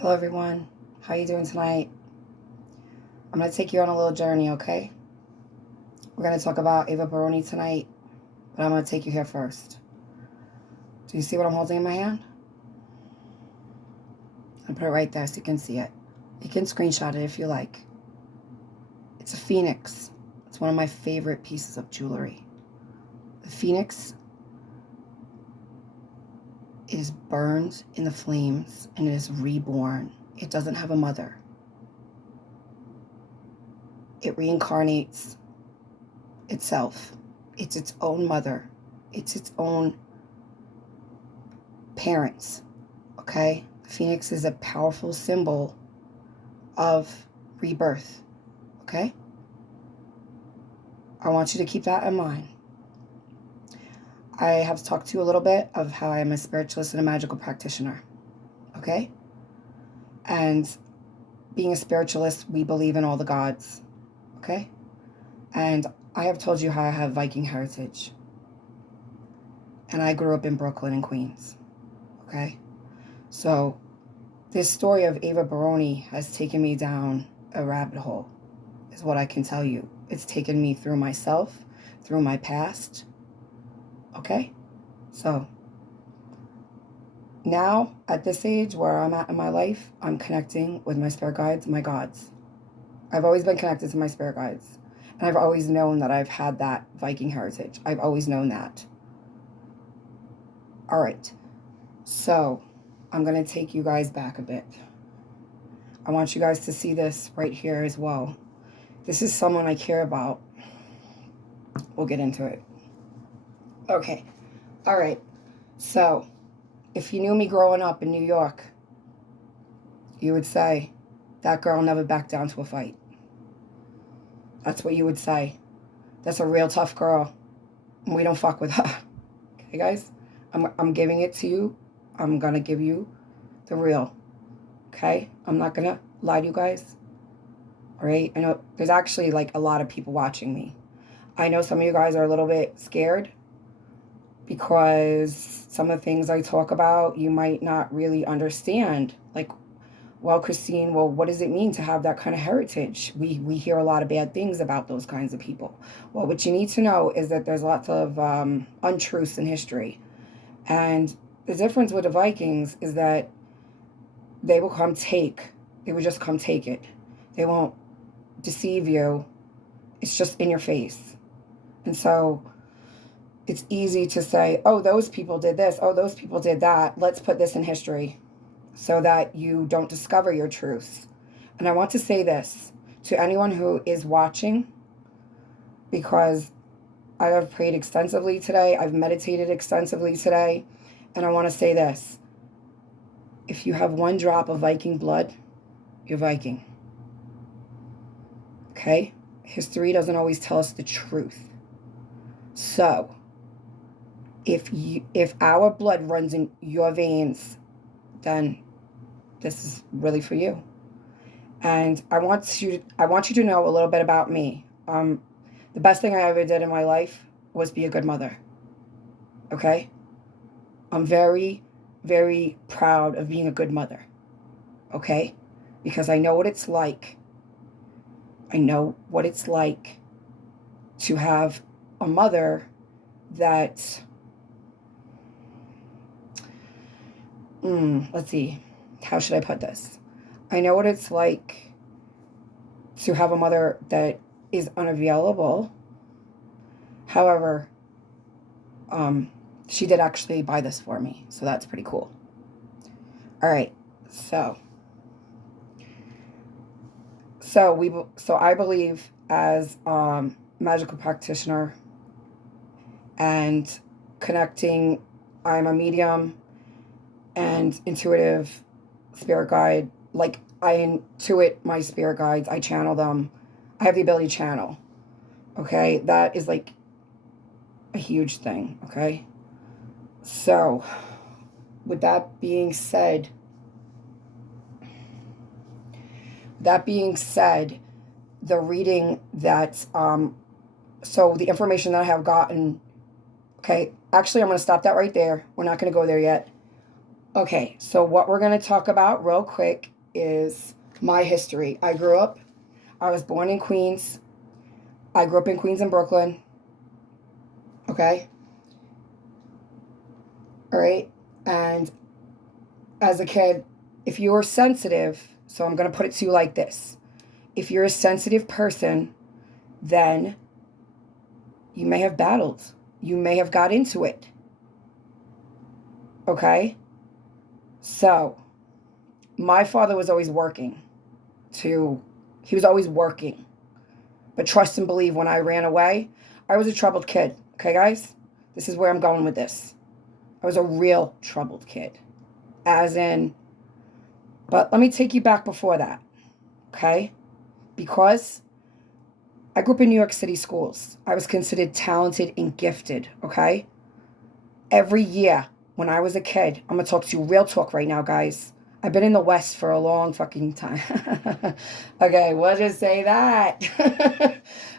Hello everyone, how you doing tonight? I'm going to take you on a little journey, okay? We're going to talk about Eva Baroni tonight, but I'm going to take you here first. Do you see what I'm holding in my hand? I'll put it right there so you can see it. You can screenshot it if you like. It's a phoenix. It's one of my favorite pieces of jewelry. The phoenix is burned in the flames and it is reborn. It doesn't have a mother. It reincarnates itself. It's its own mother. It's its own parents. Okay? The phoenix is a powerful symbol of rebirth. Okay? I want you to keep that in mind. I have talked to you a little bit of how I am a spiritualist and a magical practitioner. Okay? And being a spiritualist, we believe in all the gods. Okay? And I have told you how I have Viking heritage. And I grew up in Brooklyn and Queens. Okay? So this story of Eva Baroni has taken me down a rabbit hole, is what I can tell you. It's taken me through myself, through my past. Okay? So now, at this age where I'm at in my life, I'm connecting with my spirit guides, my gods. I've always been connected to my spirit guides. And I've always known that I've had that Viking heritage. I've always known that. All right. So I'm going to take you guys back a bit. I want you guys to see this right here as well. This is someone I care about. We'll get into it. Okay. All right. So if you knew me growing up in New York, you would say, that girl never backed down to a fight. That's what you would say. That's a real tough girl. And we don't fuck with her. Okay, guys? I'm giving it to you. I'm going to give you the real. Okay? I'm not going to lie to you guys. All right? I know there's actually like a lot of people watching me. I know some of you guys are a little bit scared because some of the things I talk about you might not really understand. Like, well, Christine, well, what does it mean to have that kind of heritage? We hear a lot of bad things about those kinds of people. Well, what you need to know is that there's lots of untruths in history. And the difference with the Vikings is that they will come take. They would just come take it. They won't deceive you. It's just in your face. And so it's easy to say, oh, those people did this. Oh, those people did that. Let's put this in history so that you don't discover your truths. And I want to say this to anyone who is watching, because I have prayed extensively today. I've meditated extensively today. And I want to say this. If you have one drop of Viking blood, you're Viking. Okay? History doesn't always tell us the truth. So, if our blood runs in your veins, then this is really for you. And I want you to know a little bit about me. The best thing I ever did in my life was be a good mother. Okay? I'm very, very proud of being a good mother. Okay? Because I know what it's like. I know what it's like to have a mother that, let's see, how should I put this? I know what it's like to have a mother that is unavailable. However, she did actually buy this for me, so that's pretty cool. All right, so I believe as magical practitioner and connecting, I'm a medium and intuitive spirit guide. Like, I intuit my spirit guides, I channel them. I have the ability to channel. Okay, that is like a huge thing. Okay, so with that being said, the reading that so the information that I have gotten. Okay, actually, I'm going to stop that right there. We're not going to go there yet. Okay, so what we're going to talk about real quick is my history. I was born in Queens. I grew up in Queens and Brooklyn. Okay? All right? And as a kid, if you were sensitive, so I'm going to put it to you like this. If you're a sensitive person, then you may have battled. You may have got into it. Okay? So, my father was always working. He was always working. But trust and believe, when I ran away, I was a troubled kid. Okay, guys? This is where I'm going with this. I was a real troubled kid. As in, but let me take you back before that. Okay? Because I grew up in New York City schools. I was considered talented and gifted. Okay? Every year when I was a kid, I'm going to talk to you real talk right now, guys. I've been in the West for a long fucking time. Okay, we'll just say that.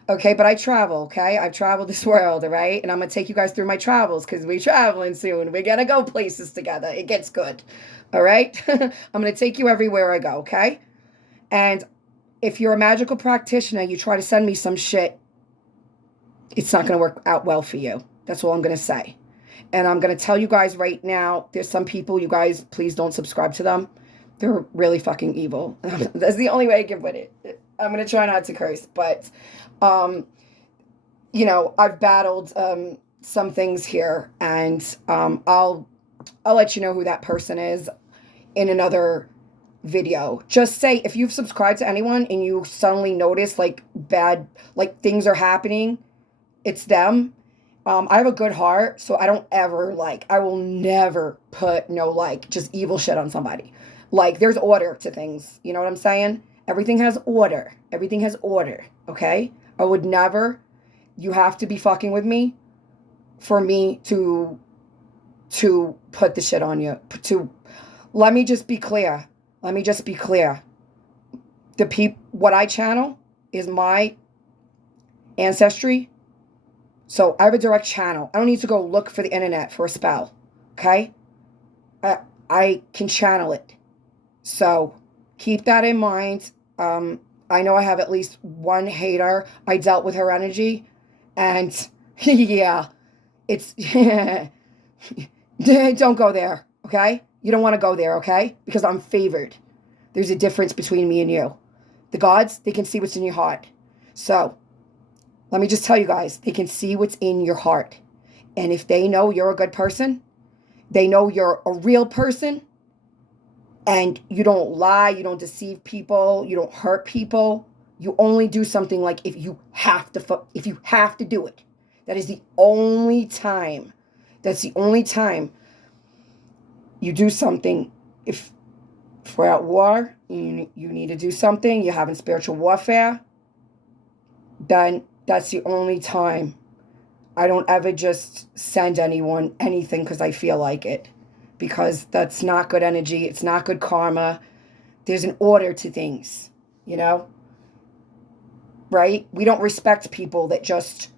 Okay, but I travel, okay? I've traveled this world, all right? And I'm going to take you guys through my travels because we're traveling soon. We're going to go places together. It gets good, all right? I'm going to take you everywhere I go, okay? And if you're a magical practitioner, you try to send me some shit, it's not going to work out well for you. That's all I'm going to say. And I'm going to tell you guys right now, there's some people, you guys, please don't subscribe to them. They're really fucking evil. That's the only way I can put it. I'm going to try not to curse. But, you know, I've battled some things here. And I'll let you know who that person is in another video. Just say, if you've subscribed to anyone and you suddenly notice, like, bad, like, things are happening, it's them. I have a good heart, so I don't ever, like, I will never put no, like, just evil shit on somebody. Like, there's order to things. You know what I'm saying? Everything has order. Everything has order, okay? I would never, you have to be fucking with me for me to put the shit on you. Let me just be clear. Let me just be clear. What I channel is my ancestry. So I have a direct channel. I don't need to go look for the internet for a spell. Okay? I can channel it. So keep that in mind. I know I have at least one hater. I dealt with her energy. And yeah, it's... Don't go there. Okay? You don't want to go there. Okay? Because I'm favored. There's a difference between me and you. The gods, they can see what's in your heart. So... let me just tell you guys, they can see what's in your heart. And if they know you're a good person, they know you're a real person, and you don't lie, you don't deceive people, you don't hurt people. You only do something like if you have to do it. That is the only time. That's the only time you do something. If we're at war, you need to do something, you're having spiritual warfare, then that's the only time. I don't ever just send anyone anything because I feel like it. Because that's not good energy. It's not good karma. There's an order to things, you know? Right? We don't respect people that just,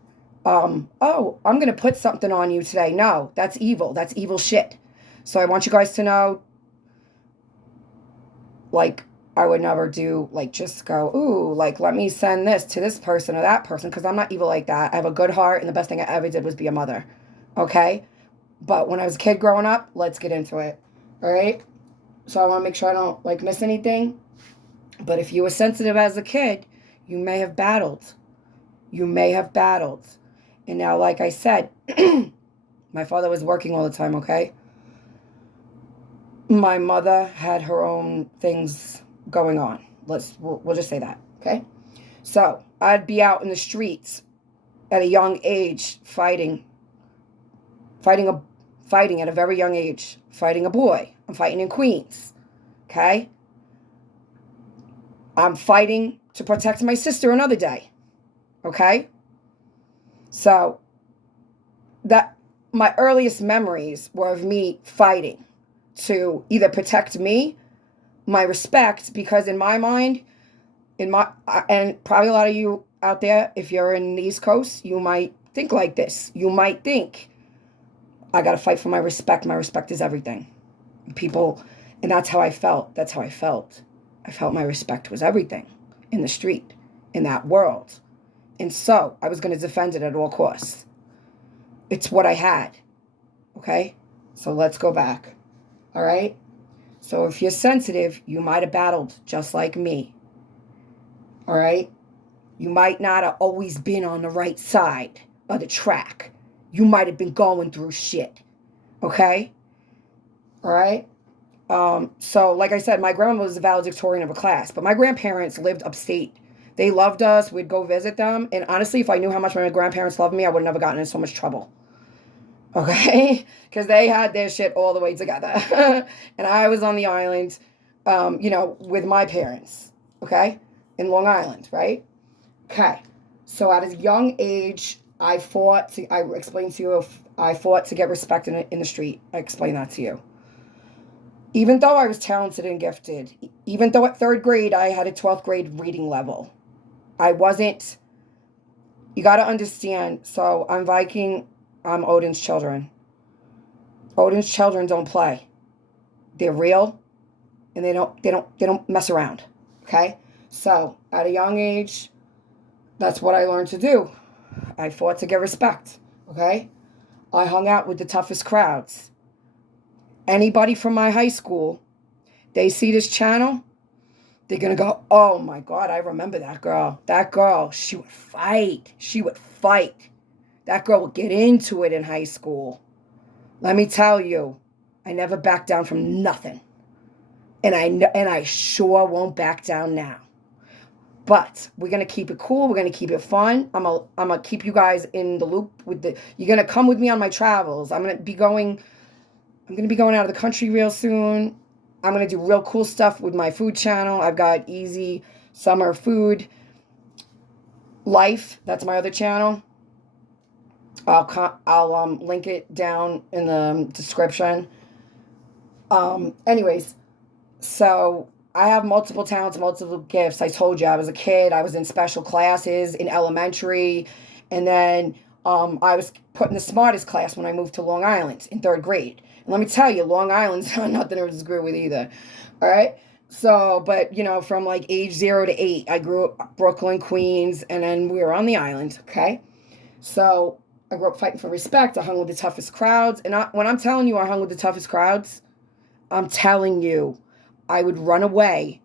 oh, I'm going to put something on you today. No, that's evil. That's evil shit. So I want you guys to know, like, I would never do, like, just go, ooh, like, let me send this to this person or that person, because I'm not evil like that. I have a good heart, and the best thing I ever did was be a mother, okay? But when I was a kid growing up, let's get into it, all right? So I want to make sure I don't, like, miss anything. But if you were sensitive as a kid, you may have battled. You may have battled. And now, like I said, my father was working all the time, okay? My mother had her own things going on. We'll just say that, okay? So I'd be out in the streets at a young age fighting at a very young age, fighting a boy. I'm fighting in Queens, okay? I'm fighting to protect my sister another day, okay? So that my earliest memories were of me fighting to either protect me, my respect, because in my mind, and probably a lot of you out there, if you're in the East Coast, you might think like this. You might think, I got to fight for my respect. My respect is everything. People, and that's how I felt. That's how I felt. I felt my respect was everything in the street, in that world. And so I was going to defend it at all costs. It's what I had. Okay? So let's go back. All right? So if you're sensitive, you might have battled just like me. All right? You might not have always been on the right side of the track. You might have been going through shit. Okay? All right? So, like I said, my grandma was the valedictorian of a class, but my grandparents lived upstate. They loved us. We'd go visit them. And honestly, if I knew how much my grandparents loved me, I would have never gotten in so much trouble. Okay? Because they had their shit all the way together. And I was on the island, with my parents. Okay? In Long Island, right? Okay. So at a young age, I explained to you, I fought to get respect in the street. I explained that to you. Even though I was talented and gifted, even though at third grade I had a 12th grade reading level, I wasn't, you got to understand. So I'm Viking, I'm Odin's children. Odin's children don't play. They're real and they don't mess around. Okay? So at a young age, that's what I learned to do. I fought to get respect. Okay? I hung out with the toughest crowds. Anybody from my high school, they see this channel, they're going to go, oh my God, I remember that girl. That girl, she would fight. She would fight. That girl would get into it in high school. Let me tell you, I never backed down from nothing. And I sure won't back down now. But we're going to keep it cool. We're going to keep it fun. I'm going to keep you guys in the loop you're going to come with me on my travels. I'm going to be going out of the country real soon. I'm going to do real cool stuff with my food channel. I've got Easy Summer Food Life. That's my other channel. I'll link it down in the description. Anyways, so I have multiple talents, multiple gifts. I told you I was a kid. I was in special classes in elementary. And then I was put in the smartest class when I moved to Long Island in third grade. And let me tell you, Long Island's not nothing to disagree with either. All right? So, but, from like age 0 to 8, I grew up Brooklyn, Queens, and then we were on the island, okay? So I grew up fighting for respect. I hung with the toughest crowds. And when I'm telling you I hung with the toughest crowds, I'm telling you, I would run away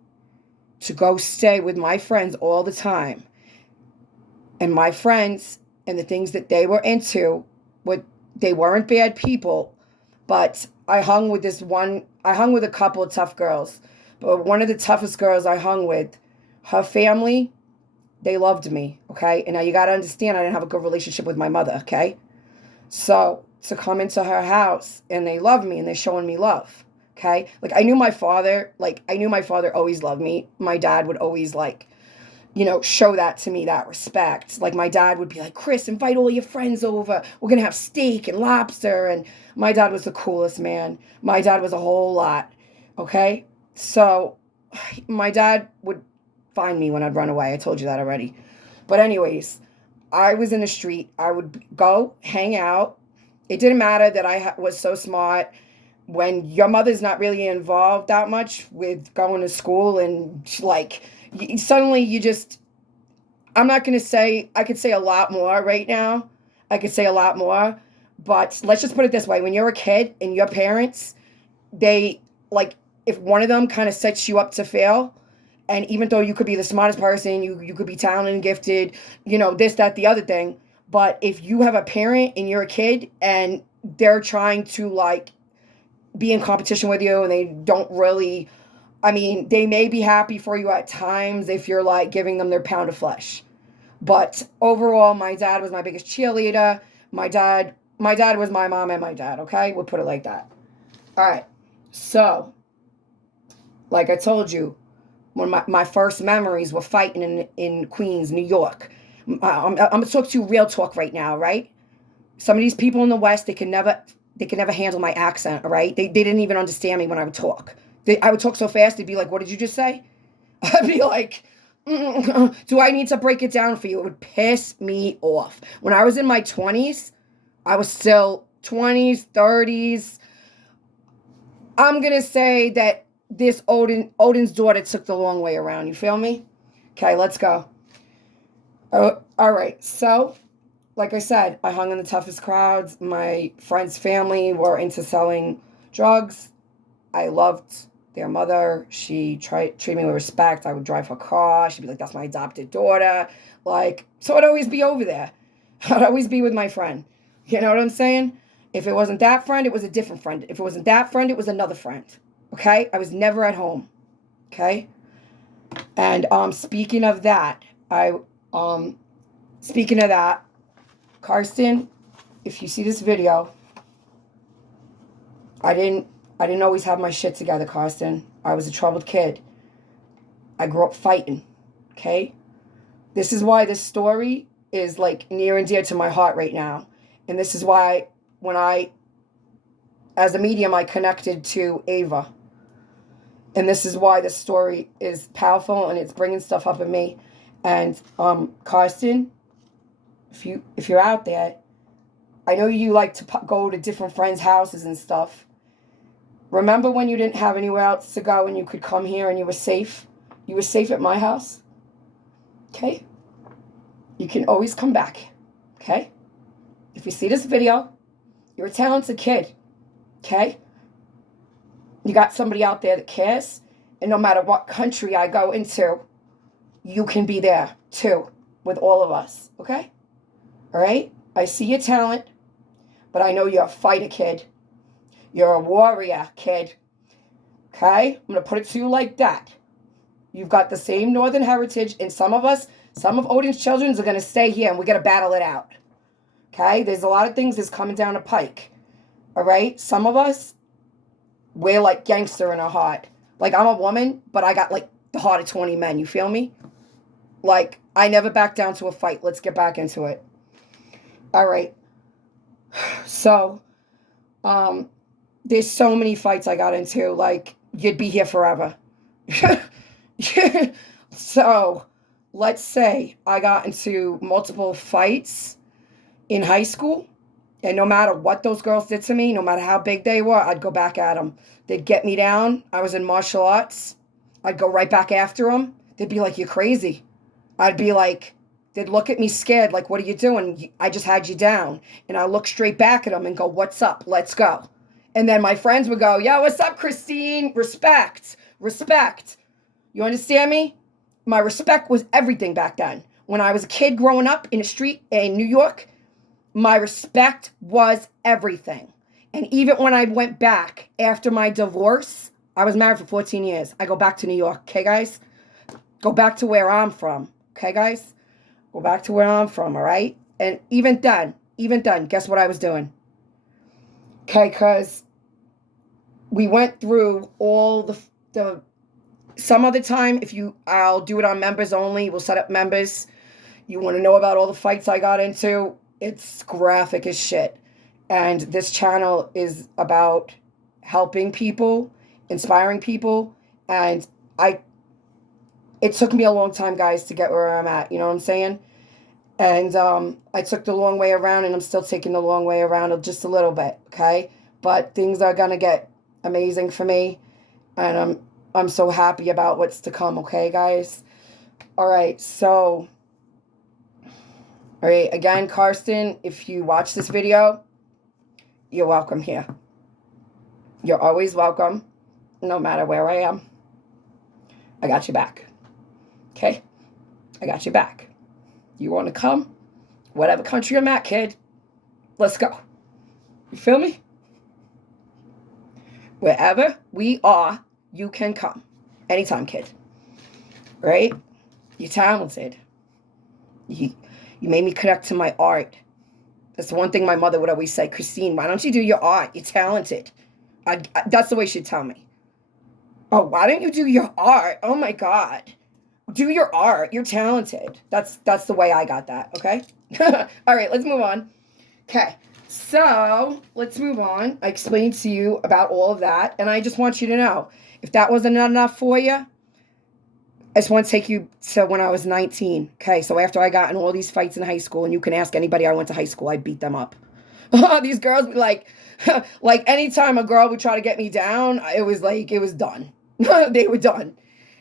to go stay with my friends all the time. And my friends and the things that they were into, they weren't bad people, but I hung with a couple of tough girls. But one of the toughest girls I hung with, her family, they loved me, okay? And now you got to understand, I didn't have a good relationship with my mother, okay? So to come into her house and they love me and they're showing me love, okay? Like I knew my father always loved me. My dad would always show that to me, that respect. Like my dad would be like, Chris, invite all your friends over. We're going to have steak and lobster. And my dad was the coolest man. My dad was a whole lot. Okay. So my dad would find me when I'd run away. I told you that already. But anyways, I was in the street. I would go hang out. It didn't matter that I was so smart. When your mother's not really involved that much with going to school and suddenly I'm not going to say, I could say a lot more right now. I could say a lot more, but let's just put it this way. When you're a kid and your parents, if one of them kind of sets you up to fail, and even though you could be the smartest person, you could be talented and gifted, this, that, the other thing. But if you have a parent and you're a kid and they're trying to be in competition with you and they don't really, they may be happy for you at times if you're giving them their pound of flesh. But overall, my dad was my biggest cheerleader. My dad was my mom and my dad, okay? We'll put it like that. All right. So, like I told you, when my first memories were fighting in Queens, New York. I'm going to talk to you real talk right now, right? Some of these people in the West, they can never handle my accent, all right? They didn't even understand me when I would talk. I would talk so fast, they'd be like, what did you just say? I'd be like, do I need to break it down for you? It would piss me off. When I was in my 20s, I was still 20s, 30s. I'm going to say that this Odin's daughter took the long way around. You feel me? Okay, let's go. All right. So, like I said, I hung in the toughest crowds. My friend's family were into selling drugs. I loved their mother. She tried treat me with respect. I would drive her car. She'd be like, "That's my adopted daughter." Like, so I'd always be over there. I'd always be with my friend. You know what I'm saying? If it wasn't that friend, it was a different friend. If it wasn't that friend, it was another friend. Okay? I was never at home. Okay? And speaking of that, speaking of that, Karsten, if you see this video, I didn't always have my shit together, Karsten. I was a troubled kid. I grew up fighting. Okay? This is why this story is like near and dear to my heart right now. And this is why when as a medium, I connected to Ava. And this is why this story is powerful and it's bringing stuff up in me. And Karsten, if you're out there, I know you like to go to different friends' houses and stuff. Remember when you didn't have anywhere else to go and you could come here and you were safe? You were safe at my house. Okay? You can always come back. Okay? If you see this video, you're a talented kid. Okay? You got somebody out there that cares. And no matter what country I go into, you can be there too with all of us. Okay? All right? I see your talent, but I know you're a fighter, kid. You're a warrior, kid. Okay? I'm going to put it to you like that. You've got the same Northern heritage, and some of Odin's children are going to stay here, and we're going to battle it out. Okay? There's a lot of things that's coming down the pike. All right? Some of us, we're like gangster in our heart. Like, I'm a woman, but I got, like, the heart of 20 men. You feel me? Like, I never back down to a fight. Let's get back into it. All right. So, there's so many fights I got into. Like, you'd be here forever. So, let's say I got into multiple fights in high school. And no matter what those girls did to me, no matter how big they were, I'd go back at them. They'd get me down. I was in martial arts. I'd go right back after them. They'd be like, "You're crazy." I'd be like, they'd look at me scared, like, "What are you doing? I just had you down." And I look straight back at them and go, "What's up? Let's go." And then my friends would go, "Yeah, what's up, Christine? Respect. Respect." You understand me? My respect was everything back then. When I was a kid growing up in the street in New York, my respect was everything. And even when I went back after my divorce, I was married for 14 years. I go back to New York, okay, guys? Go back to where I'm from, okay, guys? Go back to where I'm from, all right? And even then, guess what I was doing? Okay, because we went through all the some other time, I'll do it on members only. We'll set up members. You want to know about all the fights I got into? It's graphic as shit. And this channel is about helping people, inspiring people. And it took me a long time, guys, to get where I'm at. You know what I'm saying? And I took the long way around, and I'm still taking the long way around just a little bit, okay? But things are going to get amazing for me. And I'm so happy about what's to come, okay, guys? All right, so... All right, again, Karsten, if you watch this video, you're welcome here. You're always welcome, no matter where I am. I got your back. Okay? I got your back. You want to come? Whatever country I'm at, kid, let's go. You feel me? Wherever we are, you can come. Anytime, kid. Right? You're talented. You made me connect to my art. That's the one thing my mother would always say, "Christine, why don't you do your art? You're talented." That's the way she'd tell me. "Oh, why don't you do your art? Oh my God. Do your art. You're talented." That's the way I got that, okay? All right, let's move on. Okay, so let's move on. I explained to you about all of that, and I just want you to know, if that wasn't enough for you, I just want to take you to when I was 19. Okay, so after I got in all these fights in high school, and you can ask anybody I went to high school, I beat them up. These girls would like anytime a girl would try to get me down, it was done. They were done.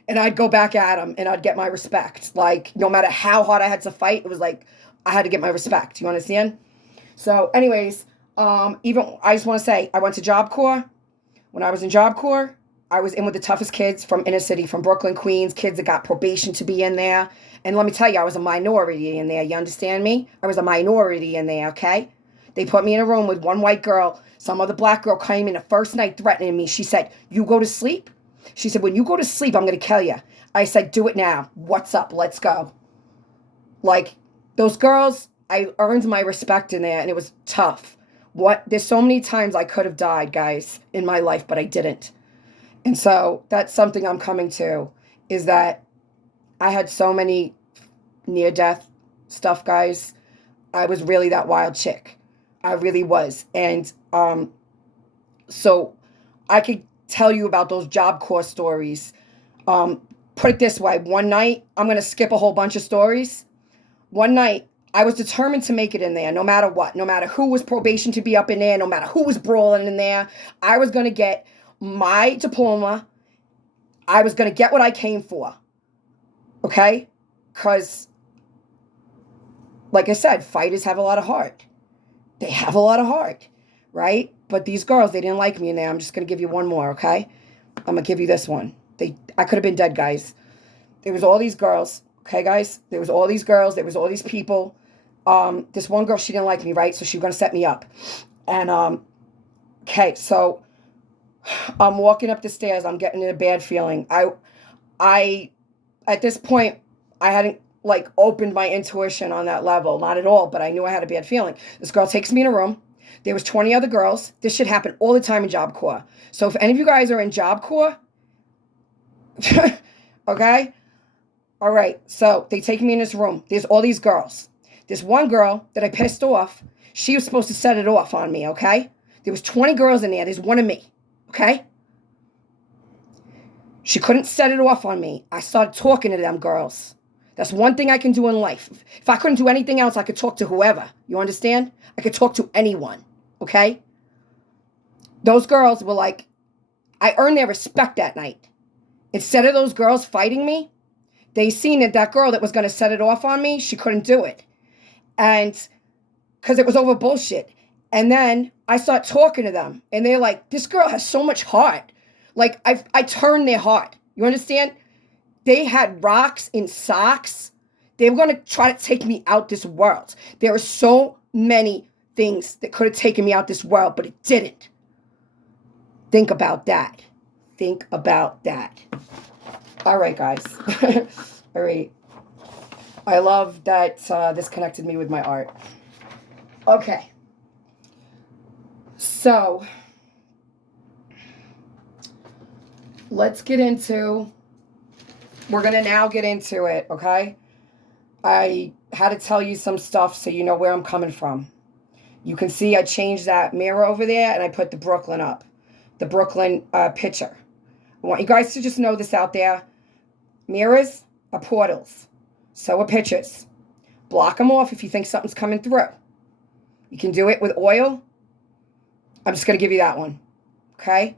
And I'd go back at them and I'd get my respect. Like, no matter how hard I had to fight, it was like I had to get my respect. You understand? So, anyways, even I just want to say, I went to Job Corps. When I was in Job Corps, I was in with the toughest kids from inner city, from Brooklyn, Queens, kids that got probation to be in there. And let me tell you, I was a minority in there. You understand me? I was a minority in there, okay? They put me in a room with one white girl. Some other black girl came in the first night threatening me. She said, "You go to sleep?" She said, "When you go to sleep, I'm going to kill you." I said, "Do it now. What's up? Let's go." Like, those girls, I earned my respect in there, and it was tough. There's so many times I could have died, guys, in my life, but I didn't. And so that's something I'm coming to, is that I had so many near death stuff, guys. I was really that wild chick. I really was. And so I could tell you about those Job Corps stories. Put it this way, one night, I'm going to skip a whole bunch of stories. One night, I was determined to make it in there, no matter what, no matter who was probation to be up in there, no matter who was brawling in there. I was going to get my diploma. I was going to get what I came for. Okay? Because, like I said, fighters have a lot of heart. They have a lot of heart, right? But these girls, they didn't like me in there. I'm just going to give you one more, okay? I'm going to give you this one. I could have been dead, guys. There was all these girls, okay, guys? There was all these girls. There was all these people. This one girl, she didn't like me, right? So she was going to set me up. And, okay, so I'm walking up the stairs. I'm getting a bad feeling. I, at this point, I hadn't, like, opened my intuition on that level. Not at all, but I knew I had a bad feeling. This girl takes me in a room. There was 20 other girls. This shit happened all the time in Job Corps. So if any of you guys are in Job Corps, okay? All right. So they take me in this room. There's all these girls. This one girl that I pissed off, she was supposed to set it off on me, okay? There was 20 girls in there. There's one of me, okay? She couldn't set it off on me. I started talking to them girls. That's one thing I can do in life. If I couldn't do anything else, I could talk to whoever. You understand? I could talk to anyone, okay? Those girls were like, I earned their respect that night. Instead of those girls fighting me, they seen that girl that was going to set it off on me, she couldn't do it. And because it was over bullshit. And then I start talking to them, and they're like, this girl has so much heart. Like, I turned their heart. You understand? They had rocks in socks. They were going to try to take me out this world. There are so many things that could have taken me out this world, but it didn't. Think about that. Think about that. All right, guys. All right. I love that this connected me with my art. Okay. So, let's get into, we're going to now get into it, okay? I had to tell you some stuff so you know where I'm coming from. You can see I changed that mirror over there, and I put the Brooklyn up. The Brooklyn picture. I want you guys to just know this out there. Mirrors are portals. So are pictures. Block them off if you think something's coming through. You can do it with oil. I'm just going to give you that one. Okay?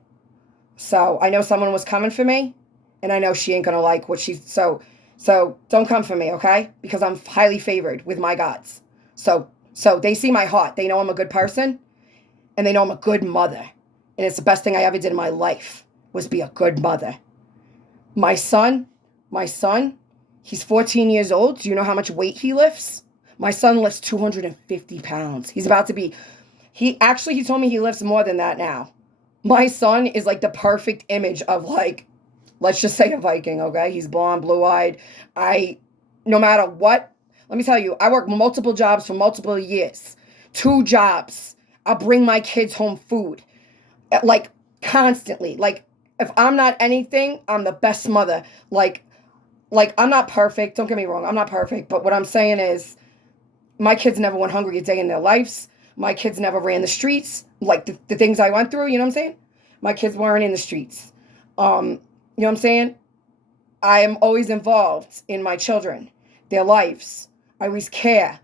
So I know someone was coming for me, and I know she ain't going to like what she's... So don't come for me, okay? Because I'm highly favored with my gods. So they see my heart. They know I'm a good person, and they know I'm a good mother. And it's the best thing I ever did in my life was be a good mother. My son, he's 14 years old. Do you know how much weight he lifts? My son lifts 250 pounds. He's about to be... He told me he lifts more than that now. My son is like the perfect image of, like, let's just say a Viking, okay? He's blonde, blue-eyed. No matter what, let me tell you, I work multiple jobs for multiple years. 2 jobs. I'll bring my kids home food. Like, constantly. Like, if I'm not anything, I'm the best mother. Like, I'm not perfect. Don't get me wrong. I'm not perfect. But what I'm saying is, my kids never went hungry a day in their lives. My kids never ran the streets. Like, the things I went through, you know what I'm saying? My kids weren't in the streets. You know what I'm saying? I am always involved in my children, their lives. I always care.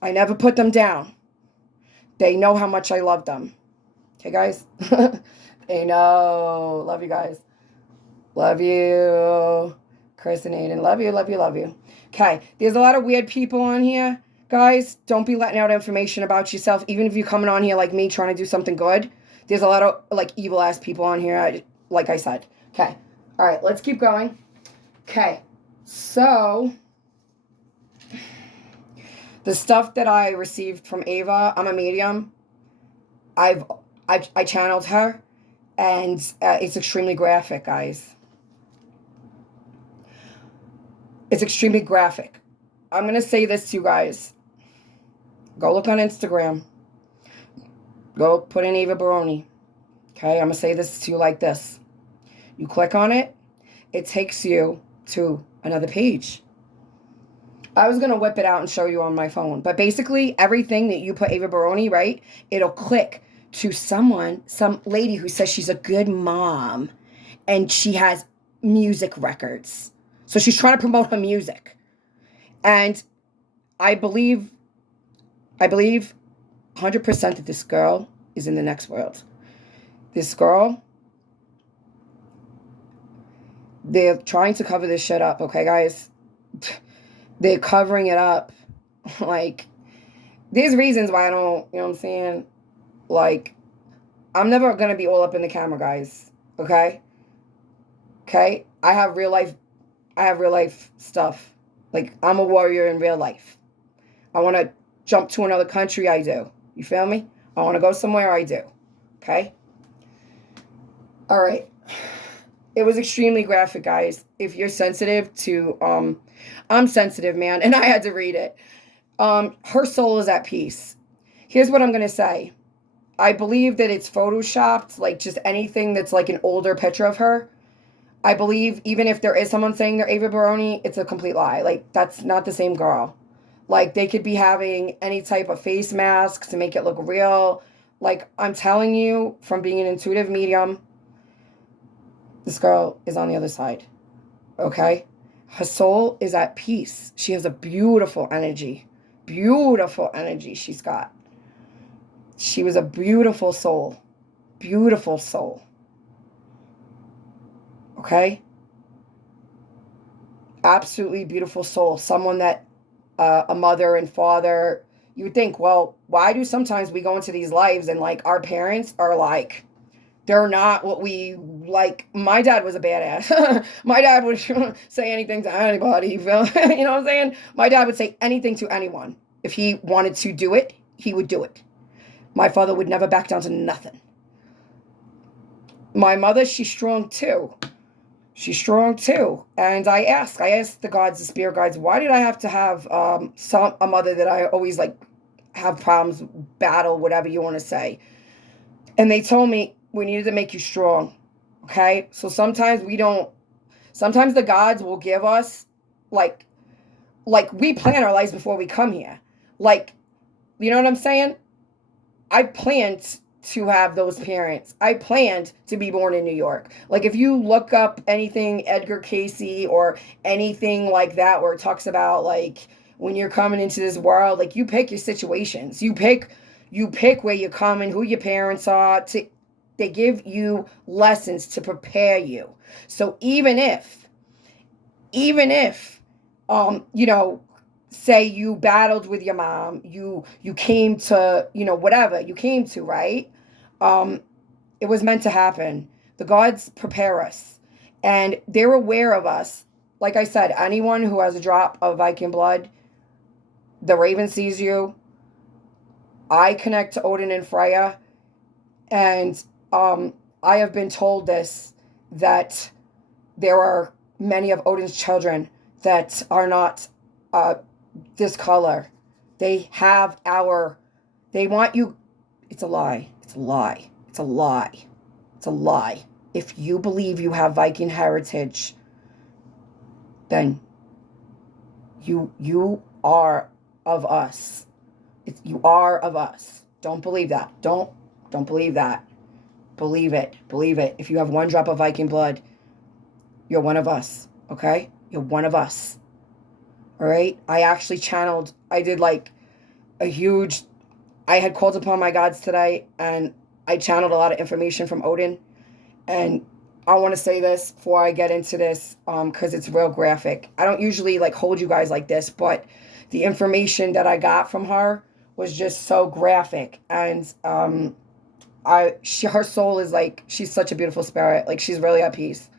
I never put them down. They know how much I love them. Okay, guys? They know. Love you guys. Love you. Chris and Aiden. Love you, love you, love you. Okay, there's a lot of weird people on here. Guys, don't be letting out information about yourself, even if you're coming on here like me trying to do something good. There's a lot of like evil ass people on here, like I said. Okay, all right, let's keep going. Okay, so the stuff that I received from Ava, I'm a medium. I channeled her, and it's extremely graphic, guys. It's extremely graphic. I'm going to say this to you guys. Go look on Instagram. Go put in Ava Baroni. Okay, I'm going to say this to you like this. You click on it, it takes you to another page. I was going to whip it out and show you on my phone. But basically, everything that you put Ava Baroni, right, it'll click to some lady who says she's a good mom and she has music records. So she's trying to promote her music. And I believe 100% that this girl is in the next world. This girl, they're trying to cover this shit up, okay, guys? They're covering it up. Like, there's reasons why I don't, you know what I'm saying? Like, I'm never going to be all up in the camera, guys, okay? Okay? I have real life stuff. Like, I'm a warrior in real life. I want to jump to another country, I do. You feel me? I want to go somewhere, I do. Okay? All right. It was extremely graphic, guys. If you're sensitive to, I'm sensitive, man, and I had to read it. Her soul is at peace. Here's what I'm going to say. I believe that it's photoshopped, like just anything that's like an older picture of her. I believe even if there is someone saying they're Ava Baroni, it's a complete lie. Like, that's not the same girl. Like, they could be having any type of face mask to make it look real. Like, I'm telling you, from being an intuitive medium, this girl is on the other side. Okay? Her soul is at peace. She has a beautiful energy. Beautiful energy she's got. She was a beautiful soul. Beautiful soul. Okay? Absolutely beautiful soul. Someone that a mother and father, you would think, well, why do sometimes we go into these lives and like our parents are like, they're not what we like. My dad was a badass. My dad would say anything to anybody. You know what I'm saying? My dad would say anything to anyone. If he wanted to do it, he would do it. My father would never back down to nothing. My mother, she's strong too. She's strong too. And I asked the gods, the spirit guides, why did I have to have a mother that I always like have problems, battle, whatever you want to say. And they told me we needed to make you strong. Okay? So sometimes the gods will give us like we plan our lives before we come here. Like, you know what I'm saying? I planned to have those parents. I planned to be born in New York. Like, if you look up anything Edgar Cayce or anything like that where it talks about like when you're coming into this world, like, you pick your situations. You pick where you're coming, who your parents are. They give you lessons to prepare you. So even if say you battled with your mom, you came to, whatever you came to, right? It was meant to happen. The gods prepare us, and they're aware of us. Like I said, anyone who has a drop of Viking blood, the Raven sees you. I connect to Odin and Freya, and I have been told that there are many of Odin's children that are not this color. They want you. It's a lie. It's a lie. It's a lie. It's a lie. If you believe you have Viking heritage, then you are of us. You are of us. Don't believe that. Don't believe that. Believe it. Believe it. If you have one drop of Viking blood, you're one of us. Okay? You're one of us. All right? I actually channeled. I did like a huge. I had called upon my gods today, and I channeled a lot of information from Odin. And I want to say this before I get into this, because it's real graphic. I don't usually like hold you guys like this, but the information that I got from her was just so graphic. And her soul is like, she's such a beautiful spirit. Like, she's really at peace.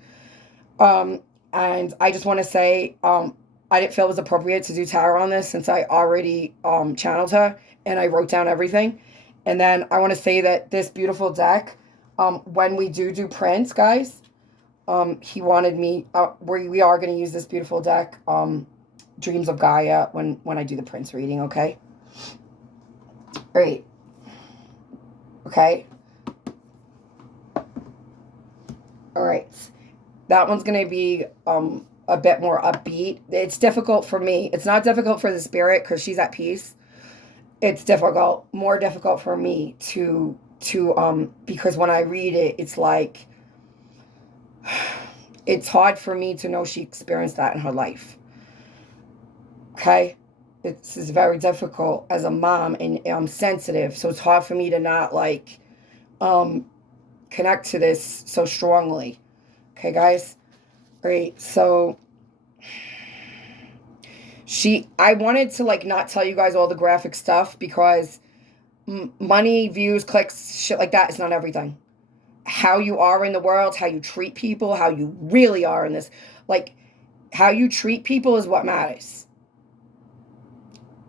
Um, and I just want to say, I didn't feel it was appropriate to do tarot on this since I already channeled her and I wrote down everything. And then I want to say that this beautiful deck, when we do prints, guys, he wanted me, we are going to use this beautiful deck, Dreams of Gaia, when I do the prints reading, okay? Great. Okay. All right. That one's going to be a bit more upbeat. It's difficult for me. It's not difficult for the spirit because she's at peace. It's more difficult for me to because when I read it, it's like, it's hard for me to know she experienced that in her life. Okay? This is very difficult as a mom, and I'm sensitive, so it's hard for me to not like connect to this so strongly. Okay, guys? All right, so I wanted to like not tell you guys all the graphic stuff because money, views, clicks, shit like that is not everything. How you are in the world, how you treat people, how you really are in this, like how you treat people is what matters.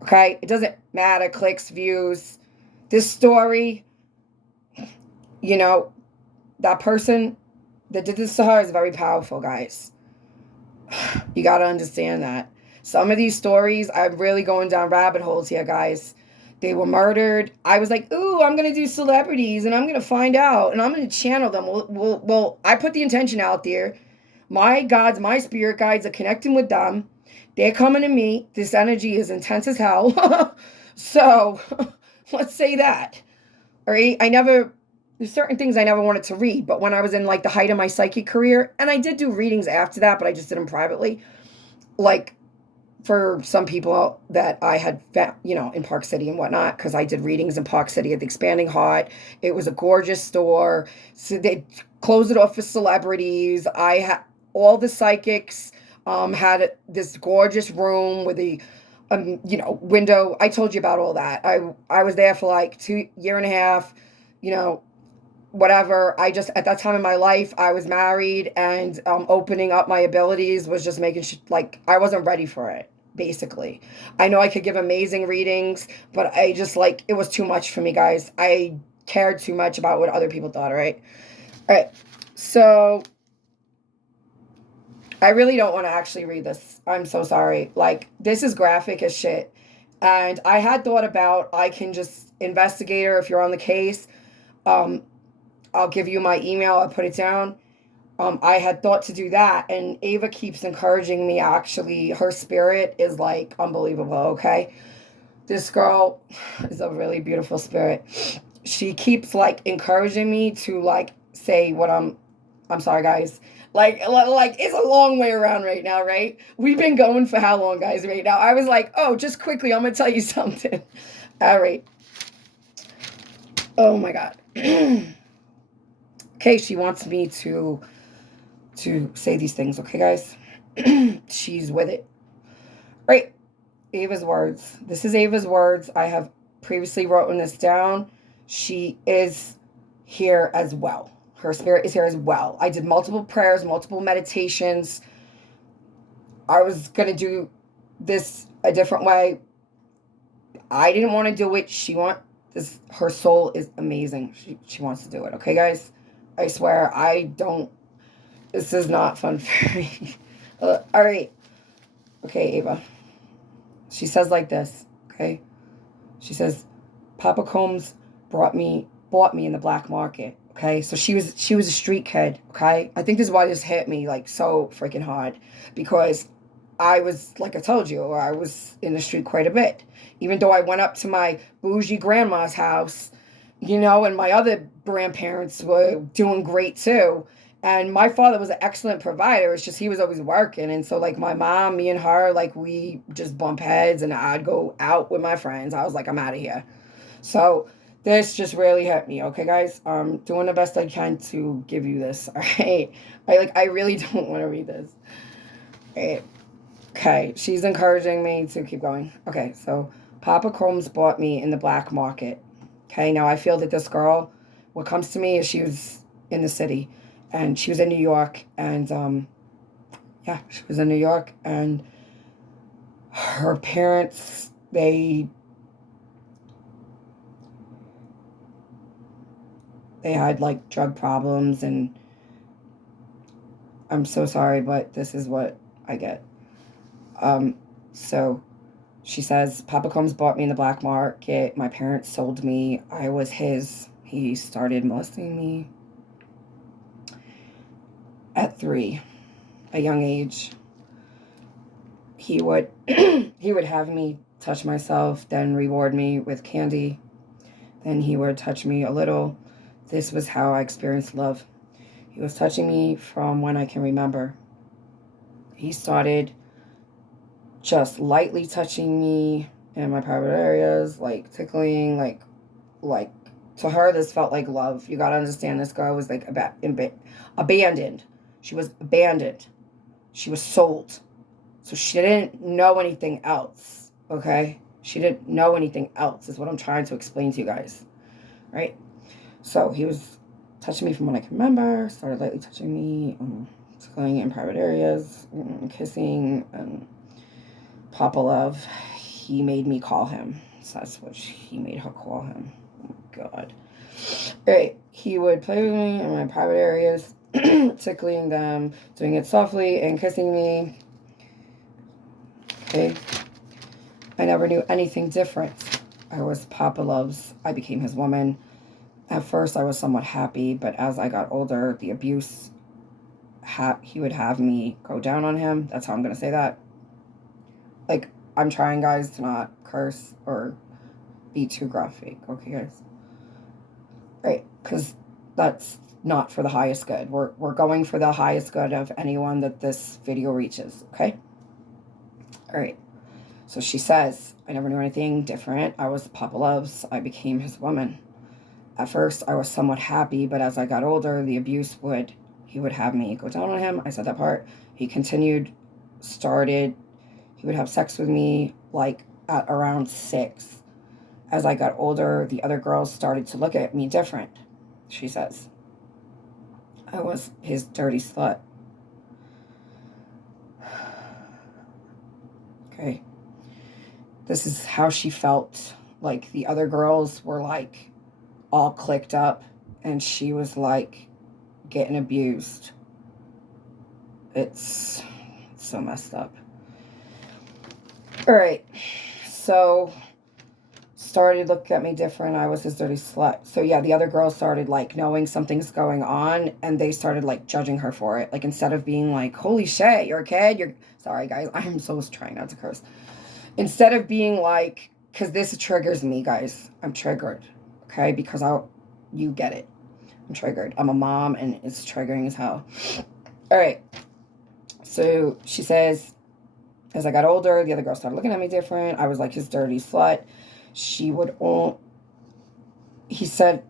Okay? It doesn't matter clicks, views. This story, you know, that person that did this to her is very powerful, guys. You got to understand that. Some of these stories, I'm really going down rabbit holes here, guys. They were murdered. I was like, ooh, I'm going to do celebrities, and I'm going to find out, and I'm going to channel them. Well, I put the intention out there. My gods, my spirit guides are connecting with them. They're coming to me. This energy is intense as hell. So, let's say that. All right? There's certain things I never wanted to read, but when I was in like the height of my psychic career, and I did do readings after that, but I just did them privately, like for some people that I had found, in Park City and whatnot, because I did readings in Park City at the Expanding Heart. It was a gorgeous store. So they closed it off for celebrities. I had all the psychics had this gorgeous room with the window. I told you about all that. I was there for like 2.5 years, whatever. I just, at that time in my life, I was married, and opening up my abilities was just making like I wasn't ready for it, basically. I know I could give amazing readings, but I just like, it was too much for me, guys. I cared too much about what other people thought, all right? All right. So I really don't want to actually read this. I'm so sorry. Like, this is graphic as shit. And I had thought about, I can just investigate her if you're on the case. I'll give you my email. I'll put it down. I had thought to do that, and Ava keeps encouraging me. Actually, her spirit is like unbelievable. Okay, this girl is a really beautiful spirit. She keeps like encouraging me to like say what I'm sorry, guys. Like it's a long way around right now, right? We've been going for how long, guys? Right now, I was like, oh, just quickly, I'm gonna tell you something. All right. Oh my God. Okay, she wants me to say these things, okay, guys? She's with it. Right. Ava's words. This is Ava's words. I have previously written this down. She is here as well. Her spirit is here as well. I did multiple prayers, multiple meditations. I was going to do this a different way. I didn't want to do it. Her soul is amazing. She wants to do it. Okay, guys? I swear, this is not fun for me. All right. Okay, Ava. She says like this, okay? She says, Papa Combs bought me in the black market, okay? So she was a street kid, okay? I think this is why this hit me like so freaking hard, because I was, like I told you, I was in the street quite a bit. Even though I went up to my bougie grandma's house, and my other grandparents were doing great too. And my father was an excellent provider. It's just he was always working. And so, like, my mom, me and her, like, we just bump heads, and I'd go out with my friends. I was like, I'm out of here. So this just really hit me. Okay, guys, I'm doing the best I can to give you this. All right, I really don't want to read this. All right. Okay, she's encouraging me to keep going. Okay, so Papa Combs bought me in the black market. Okay, now I feel that this girl, what comes to me is she was in the city, and she was in New York, and yeah, she was in New York, and her parents, they had like drug problems, and I'm so sorry, but this is what I get. Um, so she says, Papa Combs bought me in the black market. My parents sold me. I was his. He started molesting me at 3, a young age. He would he would have me touch myself, then reward me with candy. Then he would touch me a little. This was how I experienced love. He was touching me from when I can remember. He started just lightly touching me in my private areas, like tickling, like to her this felt like love. You gotta understand, this girl was like abandoned. She was abandoned. She was sold. So she didn't know anything else. Okay? She didn't know anything else, is what I'm trying to explain to you guys. Right? So he was touching me from what I can remember, started lightly touching me, tickling in private areas, kissing, and Papa Love. He made me call him. So that's what he made her call him. Oh, God. All right. He would play with me in my private areas, tickling them, doing it softly, and kissing me. Okay. I never knew anything different. I was Papa Love's. I became his woman. At first, I was somewhat happy, but as I got older, the abuse, he would have me go down on him. That's how I'm going to say that. Like, I'm trying, guys, to not curse or be too graphic. Okay, guys? Right, because that's not for the highest good. We're going for the highest good of anyone that this video reaches, okay? All right. So she says, I never knew anything different. I was Papa Love's. I became his woman. At first, I was somewhat happy, but as I got older, the abuse he would have me go down on him. I said that part. He would have sex with me like at around 6. As I got older, the other girls started to look at me different, she says. I was his dirty slut. Okay. This is how she felt. Like the other girls were like all clicked up, and she was like getting abused. It's so messed up. All right. So started looking at me different. I was his dirty slut. So yeah, the other girls started like knowing something's going on, and they started like judging her for it. Like instead of being like, holy shit, you're a kid, you're sorry guys, I'm so trying not to curse. Instead of being like, because this triggers me, guys. I'm triggered. Okay, because you get it. I'm triggered. I'm a mom and it's triggering as hell. All right. So she says, as I got older, the other girls started looking at me different. I was like his dirty slut. He said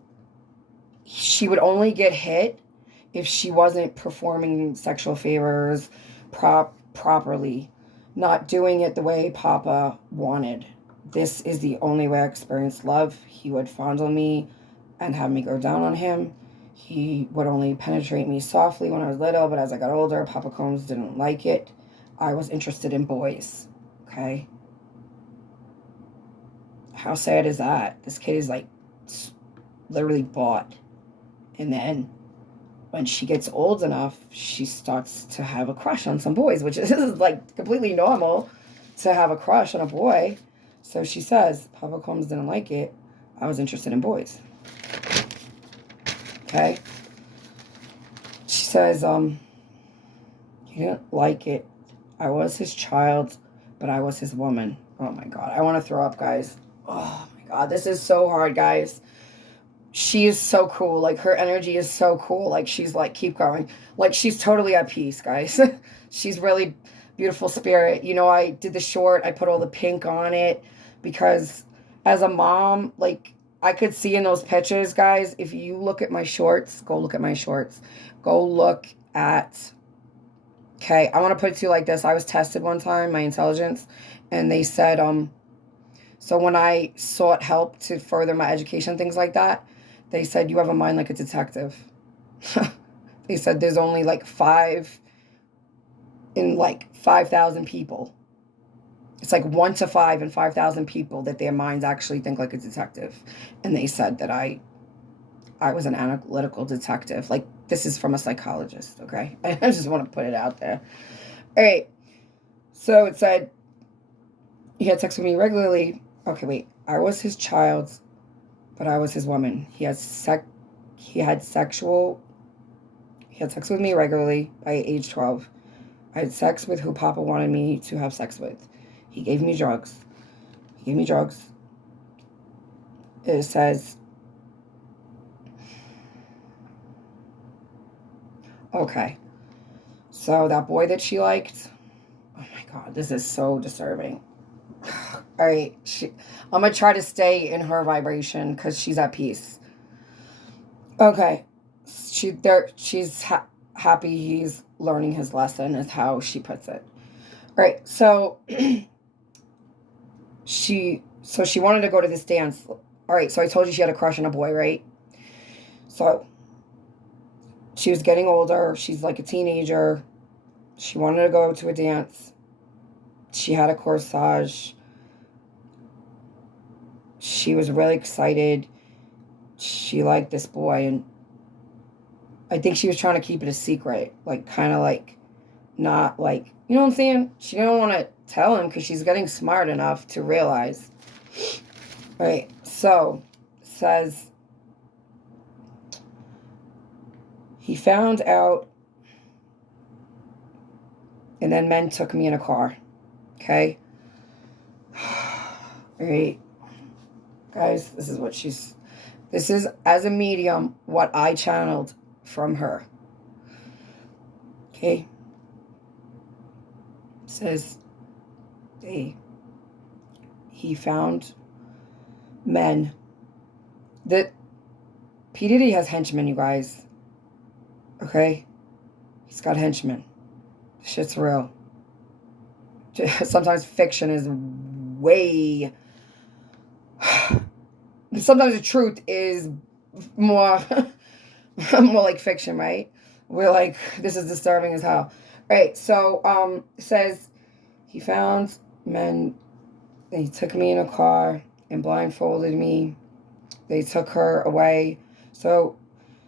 she would only get hit if she wasn't performing sexual favors properly, not doing it the way Papa wanted. This is the only way I experienced love. He would fondle me and have me go down on him. He would only penetrate me softly when I was little, but as I got older, Papa Combs didn't like it. I was interested in boys. Okay? How sad is that? This kid is like literally bought. And then when she gets old enough, she starts to have a crush on some boys, which is like completely normal to have a crush on a boy. So she says, Papa Combs didn't like it. I was interested in boys. Okay? She says, he didn't like it. I was his child, but I was his woman. Oh my God. I want to throw up, guys. Oh my God. This is so hard, guys. She is so cool. Like, her energy is so cool. Like, she's like, keep going. Like, she's totally at peace, guys. She's really beautiful spirit. You know, I did the short. I put all the pink on it because as a mom, like, I could see in those pictures, guys, if you look at my shorts, go look at my shorts. Go look at, okay, I want to put it to you like this. I was tested one time, my intelligence, and they said, so when I sought help to further my education, things like that, they said, you have a mind like a detective. They said there's only like 5 in like 5,000 people. It's like 1 to 5 in 5,000 people that their minds actually think like a detective. And they said that I was an analytical detective. Like, this is from a psychologist, okay? I just want to put it out there. All right. So it said, he had sex with me regularly. Okay, wait. I was his child, but I was his woman. He had sex with me regularly by age 12. I had sex with who Papa wanted me to have sex with. He gave me drugs. It says, okay. So that boy that she liked, oh my God, this is so disturbing. All right, I'm going to try to stay in her vibration because she's at peace. Okay. She's happy he's learning his lesson, is how she puts it. All right, so she wanted to go to this dance. All right, so I told you she had a crush on a boy, right? So she was getting older. She's like a teenager. She wanted to go to a dance. She had a corsage. She was really excited. She liked this boy, and I think she was trying to keep it a secret, like kind of like not like, you know what I'm saying? She didn't want to tell him because she's getting smart enough to realize. Right. So it says he found out, and then men took me in a car. Okay. All right. Guys, this is, as a medium, what I channeled from her. Okay. It says he found men. That P. Diddy has henchmen, you guys. Okay? He's got henchmen. Shit's real. Sometimes fiction is way... Sometimes the truth is more more like fiction, right? We're like, this is disturbing as hell. Right, so it says he found men. They took me in a car and blindfolded me. They took her away. So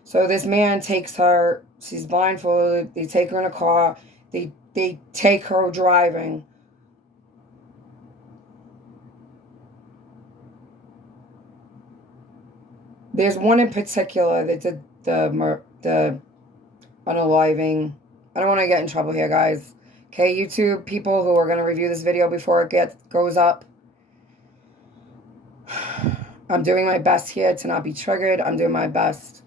this man takes her. She's blindfolded. They take her in a car. They take her driving. There's one in particular that did the unaliving. I don't want to get in trouble here, guys. Okay, YouTube people who are going to review this video before it goes up. I'm doing my best here to not be triggered. I'm doing my best.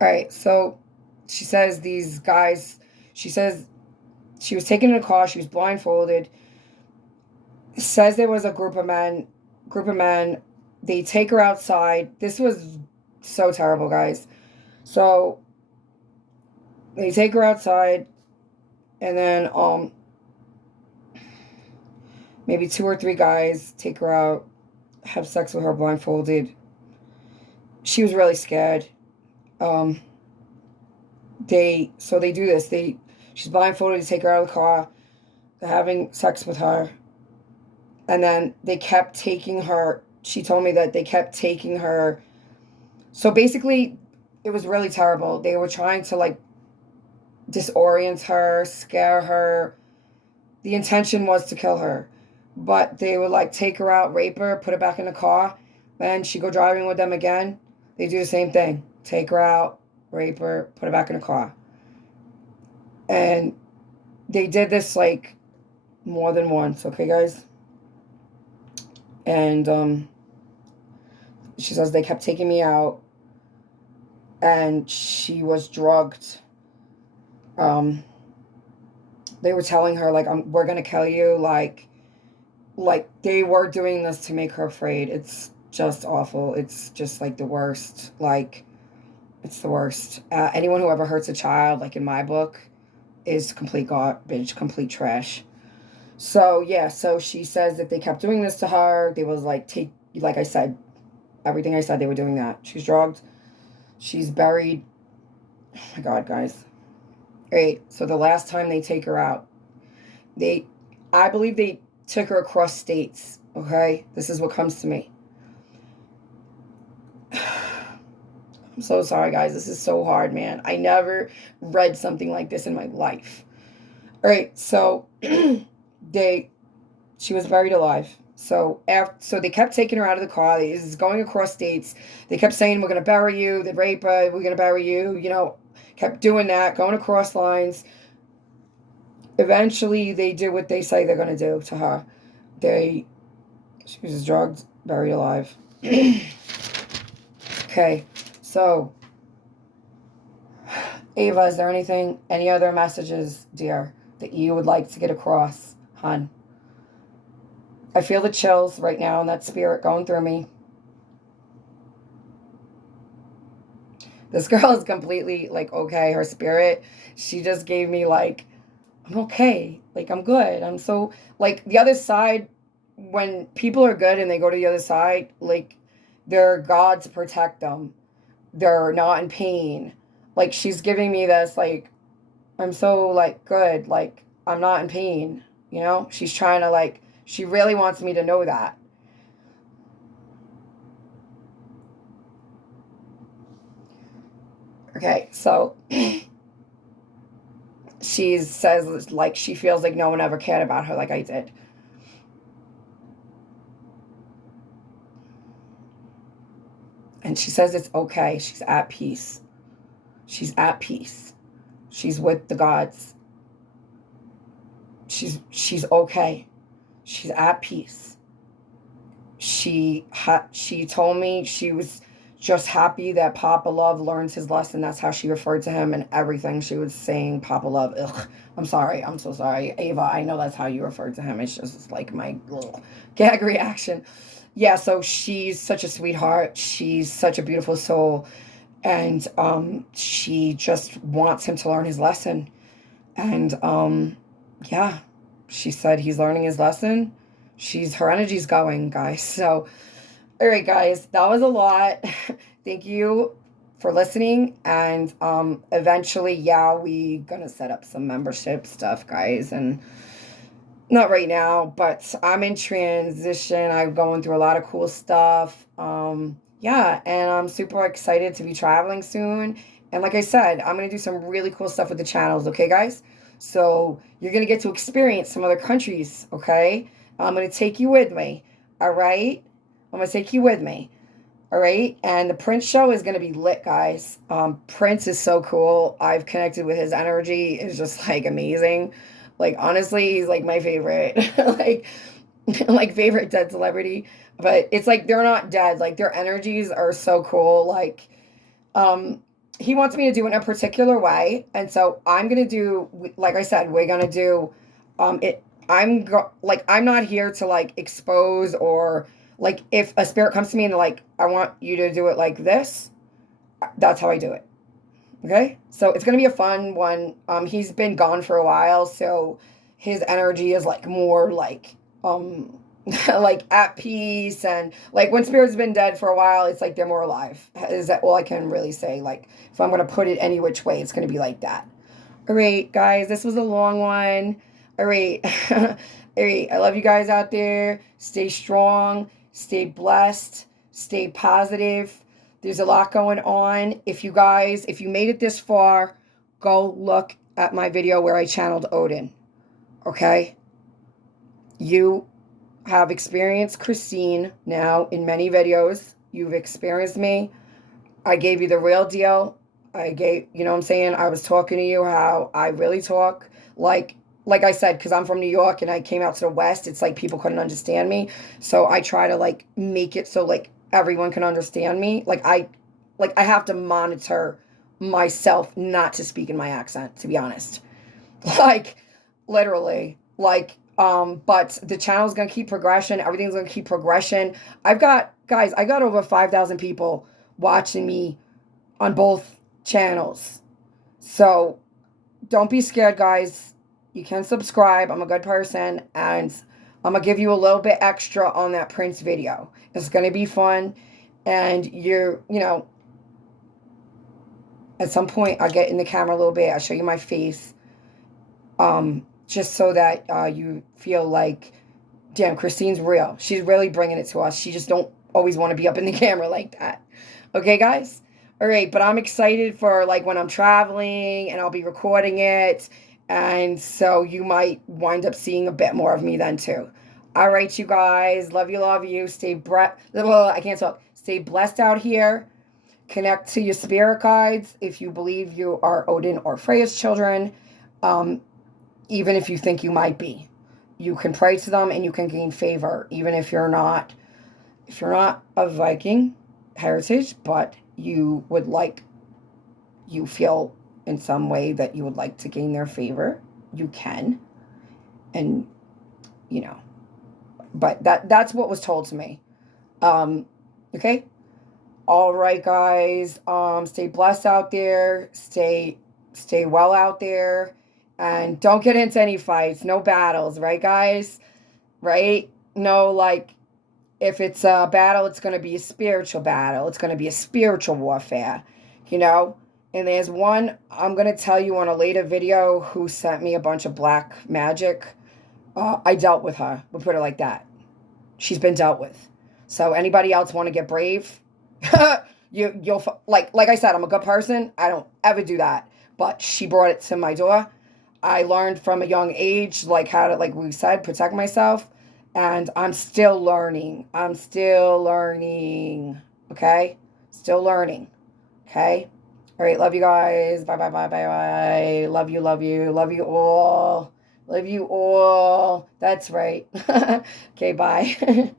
All right, so she says these guys, she says she was taken in a car, she was blindfolded. Says there was a group of men. They take her outside. This was so terrible, guys. So they take her outside, and then maybe 2 or 3 guys take her out, have sex with her blindfolded. She was really scared. They do this. She's blindfolded. They take her out of the car. They're having sex with her, and then they kept taking her. She told me that they kept taking her. So basically, it was really terrible. They were trying to like disorient her, scare her. The intention was to kill her, but they would like take her out, rape her, put her back in the car. Then she'd go driving with them again. They do the same thing. Take her out, rape her, put her back in the car. And they did this like more than once, okay, guys? And she says they kept taking me out, and she was drugged. They were telling her like, we're gonna kill you, like they were doing this to make her afraid. just awful. It's just like the worst. Like, it's the worst. Anyone who ever hurts a child, like in my book, is complete garbage, complete trash. So yeah, so she says that they kept doing this to her. They was like, like I said, everything I said, they were doing that. She's drugged. She's buried. Oh my God, guys. Right. So the last time they take her out, I believe they took her across states. Okay. This is what comes to me. I'm so sorry, guys. This is so hard, man. I never read something like this in my life. All right. So she was buried alive. So they kept taking her out of the car. This is going across states. They kept saying, "We're going to bury you. The rape. We're going to bury you." You know, kept doing that, going across lines. Eventually, they did what they say they're going to do to her. She was drugged, buried alive. Okay, so Ava, is there any other messages, dear, that you would like to get across, hon? I feel the chills right now and that spirit going through me. This girl is completely like, okay, her spirit, she just gave me like, I'm okay. Like, I'm good. I'm so, like, the other side, when people are good and they go to the other side, like, they're God to protect them. They're not in pain. Like, she's giving me this, like, I'm so, like, good. Like, I'm not in pain. You know? She's trying to, like, she really wants me to know that. Okay, so she says, like, she feels like no one ever cared about her like I did. And she says it's okay. She's at peace. She's at peace. She's with the gods. She's okay. She's at peace. She told me she was just happy that Papa Love learned his lesson. That's how she referred to him, and everything she was saying, Papa Love. Ugh, I'm sorry. I'm so sorry. Ava, I know that's how you referred to him. It's just like my little gag reaction. Yeah, so she's such a sweetheart. She's such a beautiful soul. And she just wants him to learn his lesson. And yeah, she said he's learning his lesson. Her energy's going, guys. So, all right, guys, that was a lot. Thank you for listening. And eventually, yeah, we gonna set up some membership stuff, guys. And not right now, but I'm in transition. I'm going through a lot of cool stuff. Yeah, and I'm super excited to be traveling soon. And like I said, I'm going to do some really cool stuff with the channels, okay, guys? So you're going to get to experience some other countries, okay? I'm going to take you with me, all right? I'm going to take you with me, all right? And the Prince show is going to be lit, guys. Prince is so cool. I've connected with his energy. It's just, like, amazing. Like, honestly, he's, like, my favorite. like favorite dead celebrity. But it's like they're not dead. Like, their energies are so cool. Like, he wants me to do it in a particular way. And so I'm going to do, like I said, we're going to do it. Like, I'm not here to, like, expose or, like, if a spirit comes to me and like, I want you to do it like this, that's how I do it. Okay? So it's going to be a fun one. He's been gone for a while, so his energy is, like, more, like, like, at peace. And, like, when spirit's been dead for a while, it's like they're more alive. Is that all I can really say? Like, if I'm going to put it any which way, it's going to be like that. All right, guys, this was a long one. All right. All right. I love you guys out there. Stay strong. Stay blessed. Stay positive. There's a lot going on. If you made it this far, go look at my video where I channeled Odin. Okay? You have experienced Christine now in many videos. You've experienced me. I gave you the real deal. You know what I'm saying? I was talking to you how I really talk. Like I said, because I'm from New York and I came out to the West, it's like people couldn't understand me. So I try to, like, make it so, like, everyone can understand me. I have to monitor myself not to speak in my accent, to be honest. Like, literally. Like, But the channel's gonna keep progression. Everything's gonna keep progression. I've got, guys, I got over 5,000 people watching me on both channels. So don't be scared, guys. You can subscribe. I'm a good person, and I'm gonna give you a little bit extra on that Prince video. It's gonna be fun, and you know, at some point I'll get in the camera a little bit. I'll show you my face, just so that you feel like, damn, Christine's real. She's really bringing it to us. She just don't always want to be up in the camera like that. Okay, guys? All right, but I'm excited for like when I'm traveling and I'll be recording it. And so you might wind up seeing a bit more of me then too. All right, you guys. Love you, love you. I can't talk. Stay blessed out here. Connect to your spirit guides if you believe you are Odin or Freya's children. Even if you think you might be. You can pray to them and you can gain favor, even if you're not of Viking heritage, but you feel in some way that you would like to gain their favor, you can. And you know, but that's what was told to me. Okay? All right, guys. Stay blessed out there. Stay well out there. And don't get into any fights. No battles, right, guys? Right? No, like, if it's a battle, it's going to be a spiritual battle. It's going to be a spiritual warfare, you know? And there's one I'm going to tell you on a later video who sent me a bunch of black magic. I dealt with her. We'll put it like that. She's been dealt with. So anybody else want to get brave? You'll like I said, I'm a good person. I don't ever do that. But she brought it to my door. I learned from a young age, like how to, like we said, protect myself. And I'm still learning. I'm still learning. Okay? Still learning. Okay? All right. Love you guys. Bye, bye, bye, bye, bye. Love you, love you. Love you all. Love you all. That's right. Okay, bye.